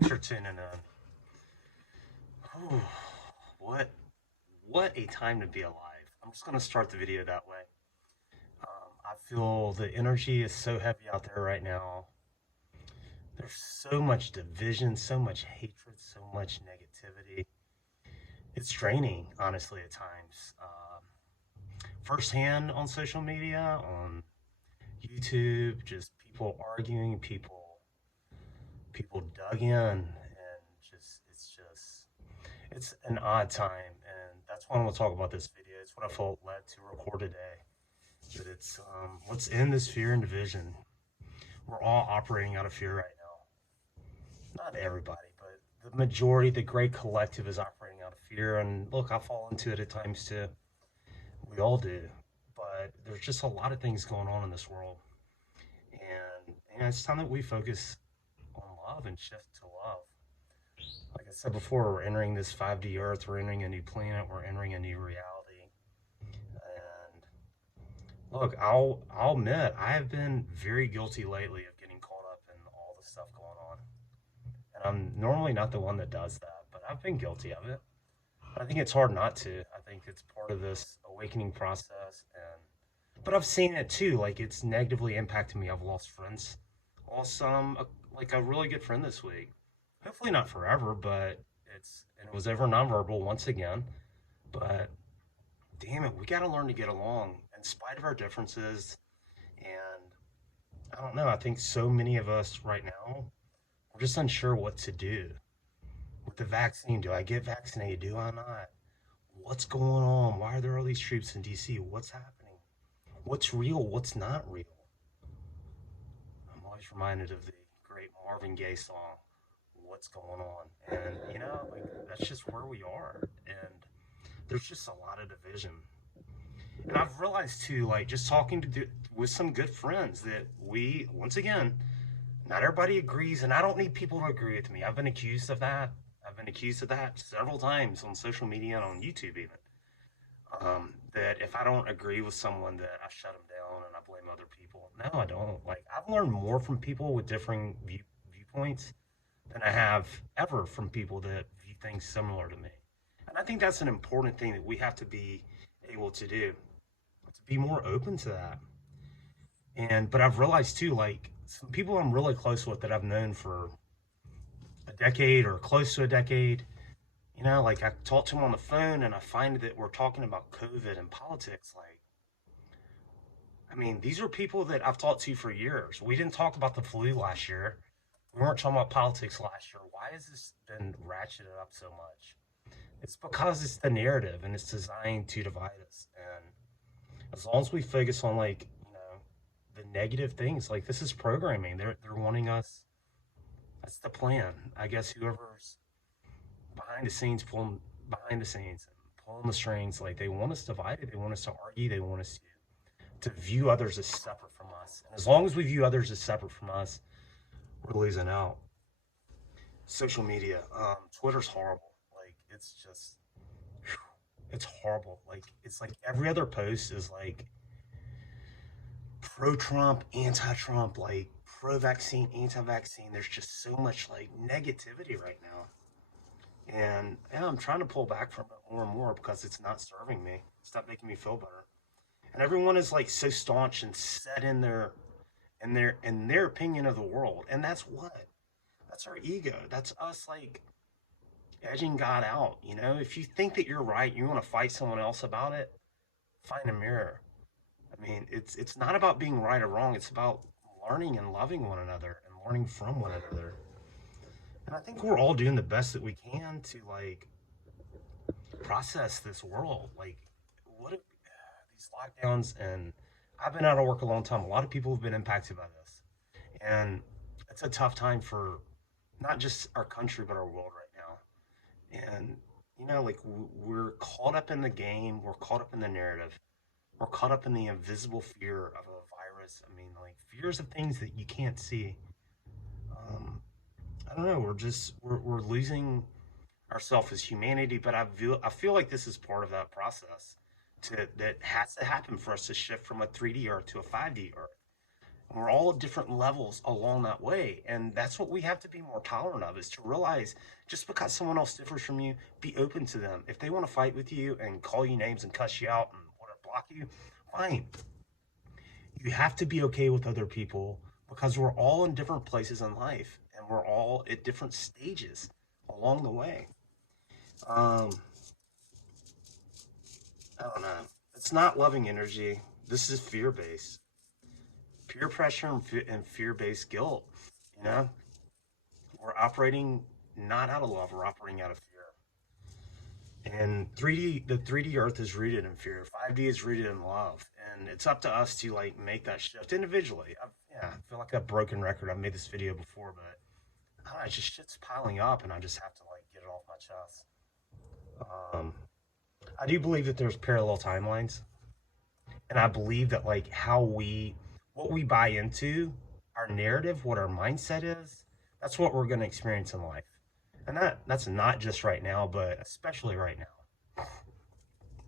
Thanks for tuning in. Oh, what what a time to be alive. I'm just gonna start the video that way. I feel the energy is so heavy out there right now. There's so much division, so much hatred, so much negativity. It's draining, honestly, at times. Firsthand on social media, on YouTube, just people arguing, people dug in, and it's an odd time, and that's why I want to talk about this video. It's what I felt led to record today. That it's what's in this fear and division. We're all operating out of fear right now. Not everybody, but the majority, the great collective, is operating out of fear. And look, I fall into it at times too. We all do. But there's just a lot of things going on in this world, and it's time that we focus on love and shift to love. Like I said before, we're entering this 5D Earth, we're entering a new planet, we're entering a new reality. And look, I'll admit I have been very guilty lately of getting caught up in all the stuff going on. And I'm normally not the one that does that, but I've been guilty of it. I think it's hard not to. I think it's part of this awakening process, and but I've seen it too. Like it's negatively impacted me. I've lost friends, lost like a really good friend this week. Hopefully not forever, but it was ever nonverbal once again. But damn it, we got to learn to get along in spite of our differences. And I don't know. I think so many of us right now we're just unsure what to do with the vaccine. Do I get vaccinated? Do I not? What's going on? Why are there all these troops in DC? What's happening? What's real? What's not real? I'm always reminded of the great Marvin Gaye song, What's Going On? And, like, that's just where we are. And there's just a lot of division. And I've realized, too, like, just talking with some good friends that once again, not everybody agrees, and I don't need people to agree with me. I've been accused of that. I've been accused of that several times on social media and on YouTube, even. That if I don't agree with someone, that I shut them down and I blame other people. No, I don't. Like I've learned more from people with differing viewpoints than I have ever from people that view things similar to me. And I think that's an important thing that we have to be able to do, to be more open to that. But I've realized too, like some people I'm really close with that I've known for a decade or close to a decade, like I talk to them on the phone and I find that we're talking about COVID and politics. Like, I mean, these are people that I've talked to for years. We didn't talk about the flu last year. We weren't talking about politics last year. Why has this been ratcheted up so much? It's because it's the narrative and it's designed to divide us. And as long as we focus on the negative things, like this is programming. They're wanting us. That's the plan. I guess whoever's behind the scenes, pulling behind the scenes, pulling the strings. Like they want us divided. They want us to argue. They want us to view others as separate from us. And as long as we view others as separate from us, we're losing out. Social media, Twitter's horrible. Like it's just, it's horrible. Like it's like every other post is like pro-Trump, anti-Trump, like pro-vaccine, anti-vaccine. There's just so much like negativity right now. And yeah, I'm trying to pull back from it more and more because it's not serving me. It's not making me feel better. And everyone is like so staunch and set in their opinion of the world. And that's what? That's our ego. That's us like edging God out. If you think that you're right, you want to fight someone else about it, find a mirror. I mean, it's not about being right or wrong. It's about learning and loving one another and learning from one another. And I think we're all doing the best that we can to like process this world. Like, what if these lockdowns, and I've been out of work a long time. A lot of people have been impacted by this, and it's a tough time for not just our country but our world right now. And like we're caught up in the game. We're caught up in the narrative. We're caught up in the invisible fear of a virus. I mean, like fears of things that you can't see. Um, I don't know. We're losing ourselves as humanity, but I feel like this is part of that process that has to happen for us to shift from a 3D Earth to a 5D Earth. And we're all at different levels along that way. And that's what we have to be more tolerant of, is to realize just because someone else differs from you, be open to them. If they want to fight with you and call you names and cuss you out and want to block you, fine. You have to be okay with other people because we're all in different places in life and we're all at different stages along the way. Um, I don't know. It's not loving energy. This is fear based, peer pressure and fear based guilt. You know, we're operating not out of love, we're operating out of fear. And 3D, the 3D earth is rooted in fear. 5D is rooted in love. And it's up to us to like make that shift individually. Yeah, I feel like a broken record. I've made this video before, but I don't know, it's just shit's piling up and I just have to like get it off my chest. Um, I do believe that there's parallel timelines. And I believe that like what we buy into, our narrative, what our mindset is, that's what we're going to experience in life. And that's not just right now, but especially right now.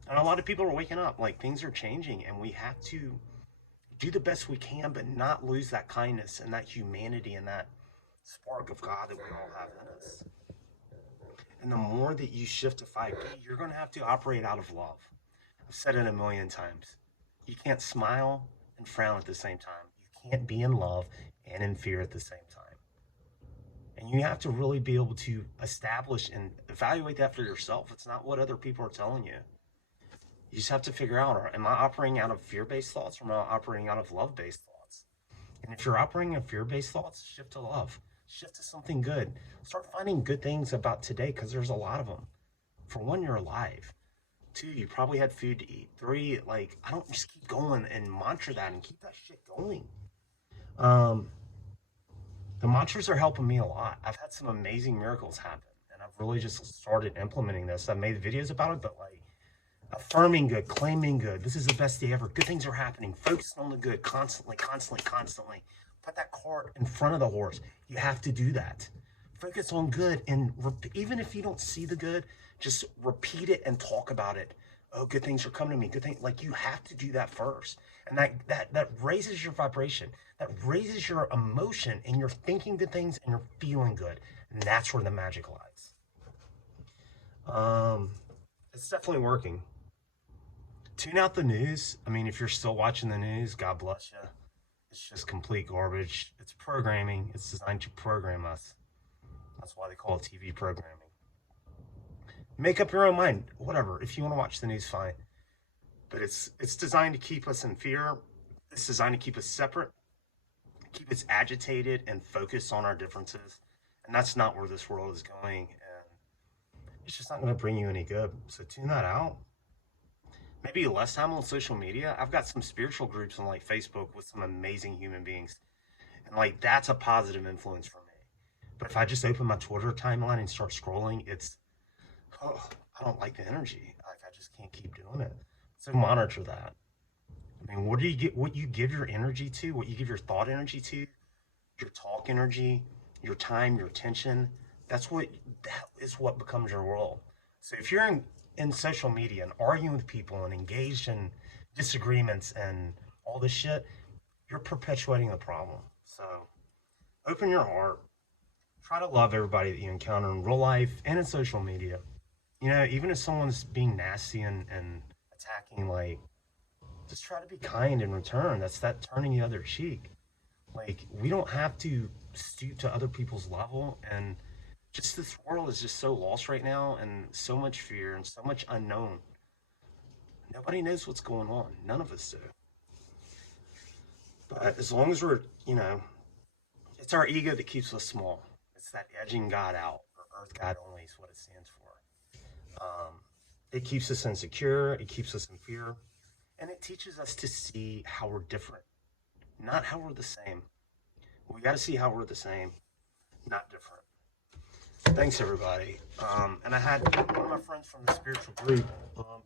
And a lot of people are waking up, like things are changing, and we have to do the best we can, but not lose that kindness and that humanity and that spark of God that we all have in us. And the more that you shift to 5D, you're going to have to operate out of love. I've said it a million times. You can't smile and frown at the same time. You can't be in love and in fear at the same time. And you have to really be able to establish and evaluate that for yourself. It's not what other people are telling you. You just have to figure out, am I operating out of fear-based thoughts or am I operating out of love-based thoughts? And if you're operating in fear-based thoughts, shift to love. Shift to something good. Start finding good things about today because there's a lot of them. For one, you're alive. Two, you probably had food to eat. Three, like, I don't just keep going and mantra that and keep that shit going. Um, the mantras are helping me a lot. I've had some amazing miracles happen and I've really just started implementing this. I've made videos about it, but like, affirming good, claiming good. This is the best day ever. Good things are happening. Focus on the good constantly, constantly, constantly. Put that cart in front of the horse. You have to do that. Focus on good, and even if you don't see the good, just repeat it and talk about it. Oh, good things are coming to me. Good things. Like, you have to do that first, and that raises your vibration. That raises your emotion, and you're thinking good things and you're feeling good, and that's where the magic lies. It's definitely working. Tune out the news. I mean, if you're still watching the news, God bless you. It's just complete garbage. It's programming. It's designed to program us. That's why they call it TV programming. Make up your own mind. Whatever. If you want to watch the news, fine. But it's designed to keep us in fear. It's designed to keep us separate, keep us agitated and focused on our differences. And that's not where this world is going. And it's just not going to bring you any good. So tune that out. Maybe less time on social media. I've got some spiritual groups on like Facebook with some amazing human beings. And like that's a positive influence for me. But if I just open my Twitter timeline and start scrolling, I don't like the energy. Like I just can't keep doing it. So monitor that. I mean, what you give your energy to, what you give your thought energy to, your talk energy, your time, your attention, that is what becomes your world. So if you're in social media and arguing with people and engaged in disagreements and all this shit, you're perpetuating the problem. So open your heart. Try to love everybody that you encounter in real life and in social media. You know, even if someone's being nasty and attacking, like, just try to be kind in return. That's that turning the other cheek. Like, we don't have to stoop to other people's level. And just this world is just so lost right now and so much fear and so much unknown. Nobody knows what's going on. None of us do. But as long as we're, it's our ego that keeps us small. It's that edging God out, or Earth God only is what it stands for. It keeps us insecure. It keeps us in fear. And it teaches us to see how we're different, not how we're the same. We got to see how we're the same, not different. Thanks, everybody. And I had one of my friends from the spiritual group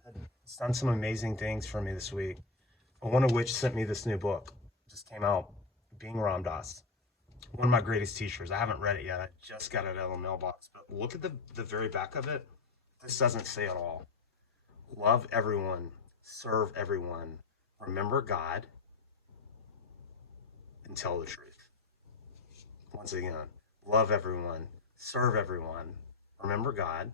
had done some amazing things for me this week. One of which sent me this new book. It just came out, Being Ram Dass. One of my greatest teachers. I haven't read it yet. I just got it out of the mailbox. But look at the very back of it. This doesn't say it all. Love everyone. Serve everyone. Remember God. and tell the truth. Once again, love everyone, serve everyone, remember God,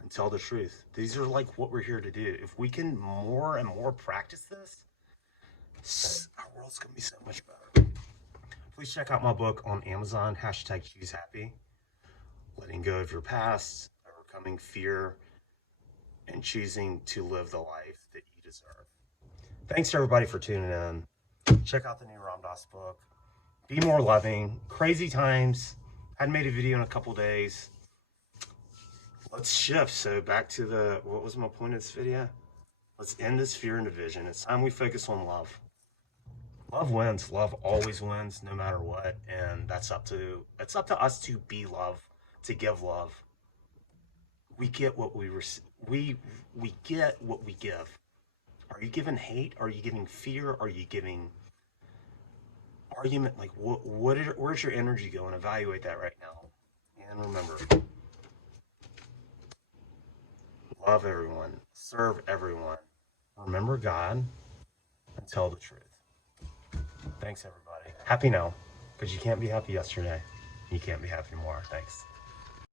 and tell the truth. These are like what we're here to do. If we can more and more practice this, our world's gonna be so much better. Please check out my book on Amazon, #ChooseHappy. Letting go of your past, overcoming fear, and choosing to live the life that you deserve. Thanks to everybody for tuning in. Check out the new Ram Dass book. Be more loving. Crazy times. Hadn't made a video in a couple days. Let's shift. So back to what was my point of this video? Let's end this fear and division. It's time we focus on love. Love wins. Love always wins, no matter what. And it's up to us to be love, to give love. We get what we get what we give. Are you giving hate? Are you giving fear? Are you giving argument? Like where's your energy going? Evaluate that right now. And remember, love everyone, serve everyone, remember God, and tell the truth. Thanks, everybody. Happy now, because you can't be happy yesterday. You can't be happy tomorrow. Thanks.